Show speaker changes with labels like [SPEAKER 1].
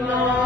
[SPEAKER 1] no.